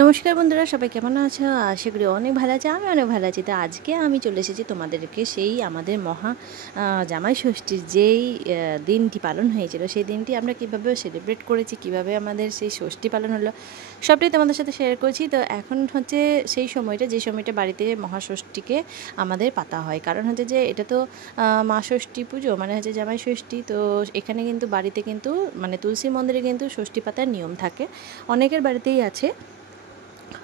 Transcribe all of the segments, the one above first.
নমস্কার বন্ধুরা, সবাই কেমন আছো? আশা করি অনেক ভালো আছে। আমি অনেক ভালো আছি। তো আজকে আমি চলে এসেছি তোমাদেরকে সেই আমাদের মহা জামাই ষষ্ঠীর যেই দিনটি পালন হয়েছিল, সেই দিনটি আমরা কীভাবে সেলিব্রেট করেছি, কিভাবে আমাদের সেই ষষ্ঠী পালন হলো, সবটাই তোমাদের সাথে শেয়ার করছি। তো এখন হচ্ছে সেই সময়টা, যে সময়টা বাড়িতে মহাষষ্ঠীকে আমাদের পাতা হয়। কারণ হচ্ছে যে এটা তো মা ষষ্ঠী পুজো, মানে হচ্ছে জামাই ষষ্ঠী। তো এখানে কিন্তু বাড়িতে কিন্তু মানে তুলসী মন্দিরে কিন্তু ষষ্ঠী পাতার নিয়ম থাকে, অনেকের বাড়িতেই আছে।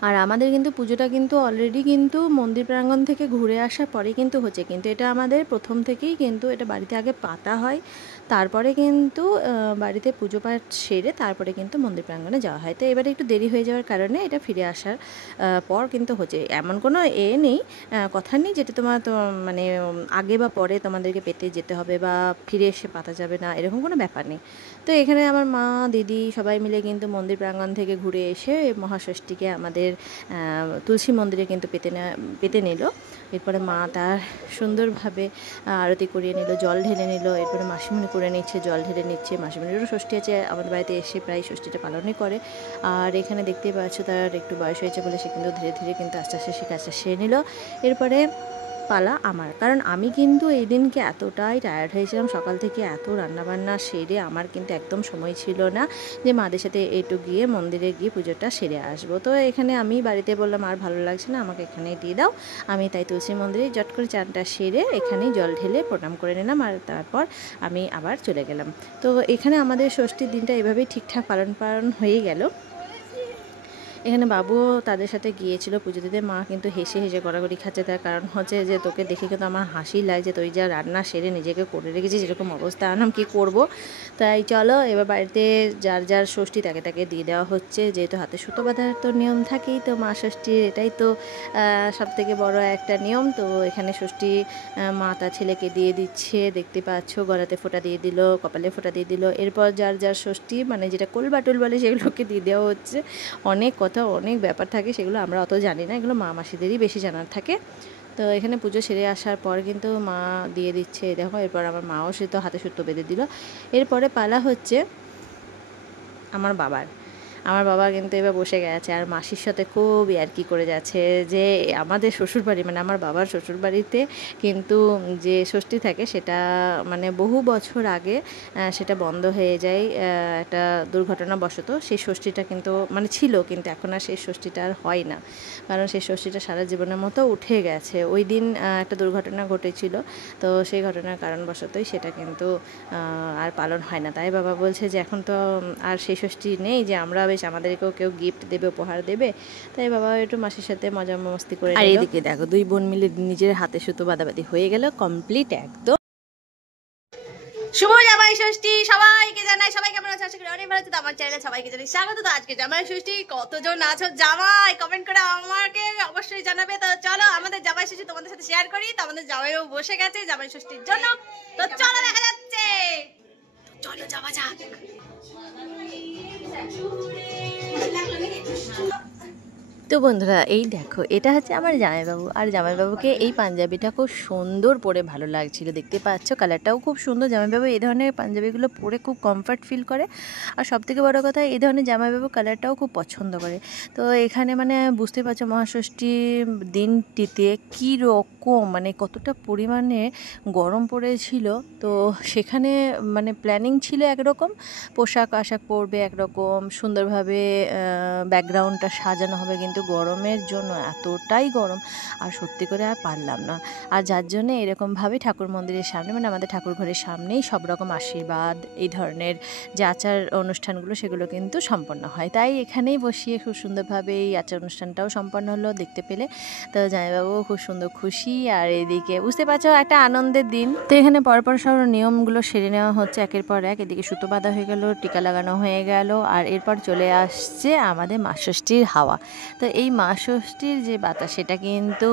আর আমাদের কিন্তু পুজোটা কিন্তু অলরেডি কিন্তু মন্দির প্রাঙ্গণ থেকে ঘুরে আসার পরে কিন্তু হচ্ছে, কিন্তু এটা আমাদের প্রথম থেকেই কিন্তু এটা বাড়িতে আগে পাতা হয়, তারপরে কিন্তু বাড়িতে পুজো পাঠ সেরে তারপরে কিন্তু মন্দির প্রাঙ্গণে যাওয়া হয়। তো এবারে একটু দেরি হয়ে যাওয়ার কারণে এটা ফিরে আসার পর কিন্তু হচ্ছে, এমন কোনো নেই, কথা নেই যেটা তোমার তো মানে আগে বা পরে তোমাদেরকে পেতে যেতে হবে বা ফিরে এসে পাতা যাবে না, এরকম কোনো ব্যাপার নেই। তো এখানে আমার মা, দিদি সবাই মিলে কিন্তু মন্দির প্রাঙ্গণ থেকে ঘুরে এসে মহাষষ্ঠীকে আমাদের তুলসী মন্দিরে কিন্তু পেতে নিল। এরপরে মা তার সুন্দরভাবে আরতি করিয়ে নিল, জল ঢেলে নিল। এরপরে মাসিমণি করে নিচ্ছে, জল ঢেলে নিচ্ছে। মাসিমণিরও ষষ্ঠী আছে, আমাদের বাড়িতে এসে প্রায় ষষ্ঠীটা পালনই করে। আর এখানে দেখতেই পাচ্ছ তার একটু বয়স হয়েছে বলে সে কিন্তু ধীরে ধীরে কিন্তু আস্তে আস্তে সে কাজটা সেরে নিল। এরপরে পালা আমার, কারণ আমি কিন্তু এই দিনকে এতটাই টায়ার্ড হয়েছিলাম, সকাল থেকে এত রান্নাবান্না সেরে আমার কিন্তু একদম সময় ছিল না যে মাদের সাথে একটু গিয়ে মন্দিরে গিয়ে পুজোটা সেরে আসবো। তো এখানে আমি বাড়িতে বললাম আর ভালো লাগছে না, আমাকে এখানেই দিয়ে দাও। আমি তাই তুলসী মন্দিরে জট করে চানটা সেরে এখানেই জল ঢেলে প্রণাম করে নিলাম, আর তারপর আমি আবার চলে গেলাম। তো এখানে আমাদের ষষ্ঠীর দিনটা এভাবেই ঠিকঠাক পালন হয়ে গেল। এখানে বাবুও তাদের সাথে গিয়েছিল পুজো দিতে। মা কিন্তু হেসে হেসে গড়াগড়ি খাচ্ছে, তার কারণ হচ্ছে যে তোকে দেখে কিন্তু আমার হাসি লাগছে, তুই যা রান্না সেরে নিজেকে করে রেখেছিস, যেরকম অবস্থা আনাম কী করব। তাই চলো এবার বাড়িতে যার যার ষষ্ঠী তাকে তাকে দিয়ে দেওয়া হচ্ছে, যেহেতু হাতে সুতো বাঁধার তো নিয়ম থাকেই, তো মা ষষ্ঠীর এটাই তো সবথেকে বড় একটা নিয়ম। তো এখানে ষষ্ঠী মা তার ছেলেকে দিয়ে দিচ্ছে, দেখতে পাচ্ছ গলাতে ফোঁটা দিয়ে দিল, কপালে ফোঁটা দিয়ে দিল। এরপর যার যার ষষ্ঠী মানে যেটা কোলবাটুল বলে সেগুলোকে দিয়ে দেওয়া হচ্ছে। অনেক কথা, অনেক ব্যাপার থাকে, সেগুলো আমরা অত জানি না, এগুলো মা মাসিদেরই বেশি জানার থাকে। তো এখানে পুজো সেরে আসার পর কিন্তু মা দিয়ে দিচ্ছে, দেখো। এরপর আমার মাও সে তো হাতে সুতো বেঁধে দিল। এরপরে পালা হচ্ছে আমার বাবা কিন্তু এবার বসে গেছে আর মাসির সাথে খুব ইয়ার্কি করে যাচ্ছে যে আমাদের শ্বশুরবাড়ি মানে আমার বাবার শ্বশুরবাড়িতে কিন্তু যে ষষ্ঠী থাকে সেটা মানে বহু বছর আগে সেটা বন্ধ হয়ে যায় একটা দুর্ঘটনাবশত। সেই ষষ্ঠীটা কিন্তু মানে ছিল, কিন্তু এখন আর সেই ষষ্ঠীটা আর হয় না, কারণ সেই ষষ্ঠীটা সারা জীবনের মতো উঠে গেছে। ওই দিন একটা দুর্ঘটনা ঘটেছিল, তো সেই ঘটনার কারণবশতই সেটা কিন্তু আর পালন হয় না। তাই বাবা বলছে যে এখন তো আর সেই ষষ্ঠী নেই যে আমরা বেশ আমাদেরকেও কেউ গিফট দেবে, উপহার দেবে। তাই বাবা একটু মাসির সাথে মজা মস্তি করে। আর এদিকে দেখো দুই বোন মিলে নিজের হাতে সুতো বাঁধাবাঁধি হয়ে গেল কমপ্লিট একদম। শুভ জামাই ষষ্ঠী সবাইকে জানাই। সবাই কেমন আছে? আশা করি অনেক ভালো আছে। তো আমার চ্যানেলে সবাইকে জানাই স্বাগত। তো আজকে জামাই ষষ্ঠী, কতজন আছো জামাই কমেন্ট করে আমাকে অবশ্যই জানাবে। তো চলো আমাদের জামাই ষষ্ঠী তোমাদের সাথে শেয়ার করি। তো আমাদের জামাইও বসে গেছে জামাই ষষ্ঠীর জন্য, তো চলো দেখা যাচ্ছে। চলো যাওয়া যাক। তো বন্ধুরা এই দেখো, এটা হচ্ছে আমার জামাইবাবু, আর জামাইবাবুকে এই পাঞ্জাবিটা খুব সুন্দর পরে ভালো লাগছিল, দেখতে পাচ্ছ কালারটাও খুব সুন্দর। জামাইবাবু এই ধরনের পাঞ্জাবিগুলো পরে খুব কমফর্ট ফিল করে, আর সবথেকে বড় কথা এই ধরনের জামাইবাবু কালারটাও খুব পছন্দ করে। তো এখানে মানে বুঝতে পারছো মহাষষ্ঠীর দিনটিতে কী রকম মানে কতটা পরিমাণে গরম পড়েছিল। তো সেখানে মানে প্ল্যানিং ছিল একরকম, পোশাক আশাক পরবে একরকম, সুন্দরভাবে ব্যাকগ্রাউন্ডটা সাজানো হবে, কিন্তু গরমের জন্য এতটাই গরম আর সত্যি করে আর পারলাম না। আর যার জন্যে এরকমভাবে ঠাকুর মন্দিরের সামনে মানে আমাদের ঠাকুর ঘরের সামনেই সব রকম আশীর্বাদ এই ধরনের যে আচার অনুষ্ঠানগুলো সেগুলো কিন্তু সম্পন্ন হয়। তাই এখানেই বসিয়ে খুব সুন্দরভাবে এই আচার অনুষ্ঠানটাও সম্পন্ন হলো দেখতে পেলে। তো জামাইবাবু খুব সুন্দর খুশি, আর এদিকে বুঝতে পারছো একটা আনন্দের দিন। তো এখানে পরপর সব নিয়মগুলো সেরে নেওয়া হচ্ছে একের পর এক। এদিকে সুতো বাঁধা হয়ে গেল, টিকা লাগানো হয়ে গেল, আর এরপর চলে আসছে আমাদের মা ষষ্ঠীর হাওয়া। তো এই মা ষষ্ঠীর যে বাতাস সেটা কিন্তু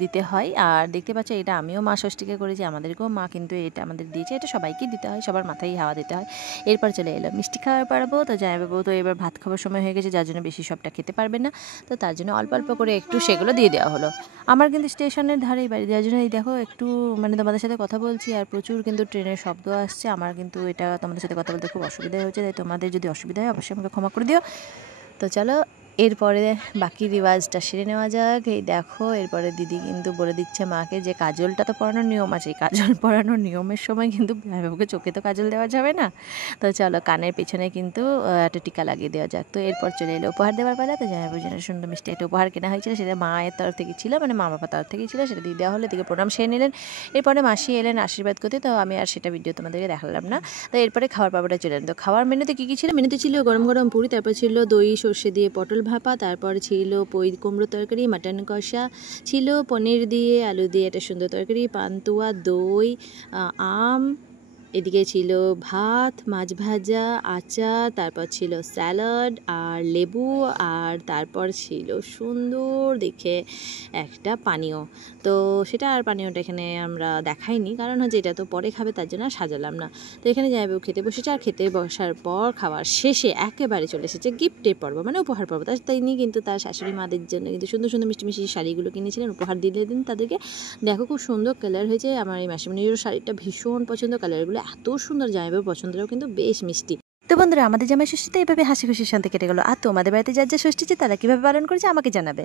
দিতে হয়। আর দেখতে পাচ্ছ এটা আমিও মা ষষ্ঠীকে করেছি, আমাদেরকেও মা কিন্তু এটা আমাদের দিয়েছে, এটা সবাইকে দিতে হয়, সবার মাথায় হাওয়া দিতে হয়। এরপর চলে এলো মিষ্টি খাওয়ার পারবো। তো জামাইবাবু তো এবার ভাত খাওয়ার সময় হয়ে গেছে, যার জন্য বেশি সবটা খেতে পারবে না, তো তার জন্য অল্প অল্প করে একটু সেগুলো দিয়ে দেওয়া হলো। আমার কিন্তু স্টেশনের ধারেই বাড়ি, যার জন্য এই দেখো একটু মানে তোমাদের সাথে কথা বলছি আর প্রচুর কিন্তু ট্রেনের শব্দ আসছে। আমার কিন্তু এটা তোমাদের সাথে কথা বলতে খুব অসুবিধা হচ্ছে, তাই তোমাদের যদি অসুবিধা হয় অবশ্যই আমাকে ক্ষমা করে দিও। তো চলো এরপরে বাকি রিওয়াজটা সেরে নেওয়া যাক। এই দেখো এরপরে দিদি কিন্তু বলে দিচ্ছে মাকে যে কাজলটা তো পরানোর নিয়ম আছে, কাজল পরানোর নিয়মের সময় কিন্তু জামাইবাবুকে চোখে তো কাজল দেওয়া যাবে না। তো চলো কানের পেছনে কিন্তু একটা টিকা লাগিয়ে দেওয়া যাক। তো এরপর চলে এলো উপহার দেওয়ার পালা। তো জামাইবাবুর জন্য সুন্দর মিষ্টি একটা উপহার কেনা হয়েছিল, সেটা মায়ের তরফ থেকে ছিল, মানে মা বাবার তরফ থেকেই ছিল, সেটা দিয়ে দেওয়া হলো। এদিকে প্রণাম সেরে নিলেন। এরপরে মাসি এলেন আশীর্বাদ করতে, তো আমি আর সেটা ভিডিও তোমাদেরকে দেখালাম না। তো এরপরে খাওয়ার পাবাটা চলে এলেন। তো খাওয়ার মেনুতে কী কী ছিল? মেনুতে ছিল গরম গরম পুরি, তারপর ছিল দই সর্ষে দিয়ে পটল ভাপা, তারপর ছিল পই কুমড়ো তরকারি, মাটন কষা ছিল, পনির দিয়ে আলু দিয়ে একটা সুন্দর তরকারি, পান্তুয়া, দই, আম, এদিকে ছিল ভাত, মাছ ভাজা, আচার, তারপর ছিল স্যালাড আর লেবু, আর তারপর ছিল সুন্দর দেখে একটা পানীয়। তো সেটা আর পানীয়টা এখানে আমরা দেখাইনি, কারণ হচ্ছে এটা তো পরে খাবে, তার জন্য সাজালাম না। তো এখানে জামাইবাবু খেতে বসেছে, আর খেতে বসার পর খাওয়ার শেষে একেবারে চলে এসেছে গিফটের পর্ব, মানে উপহার পর্ব। তিনি কিন্তু তার শাশুড়ি মাদের জন্য কিন্তু সুন্দর সুন্দর মিষ্টি মিষ্টি শাড়িগুলো কিনেছিলেন, উপহার দিলে দিন তাদেরকে। দেখো খুব সুন্দর কালার হয়েছে, আমার এই মাসিমণিরও শাড়িটা ভীষণ পছন্দ, কালারগুলো এত সুন্দর, জামাইবাবু পছন্দটাও কিন্তু বেশ মিষ্টি। তো বন্ধুরা, আমাদের জামাই ষষ্ঠীতে এইভাবে হাসি খুশির শান্তি কেটে গেলো। আর তোমাদের বাড়িতে যার যা ষষ্ঠী তারা কীভাবে পালন করেছে আমাকে জানাবে।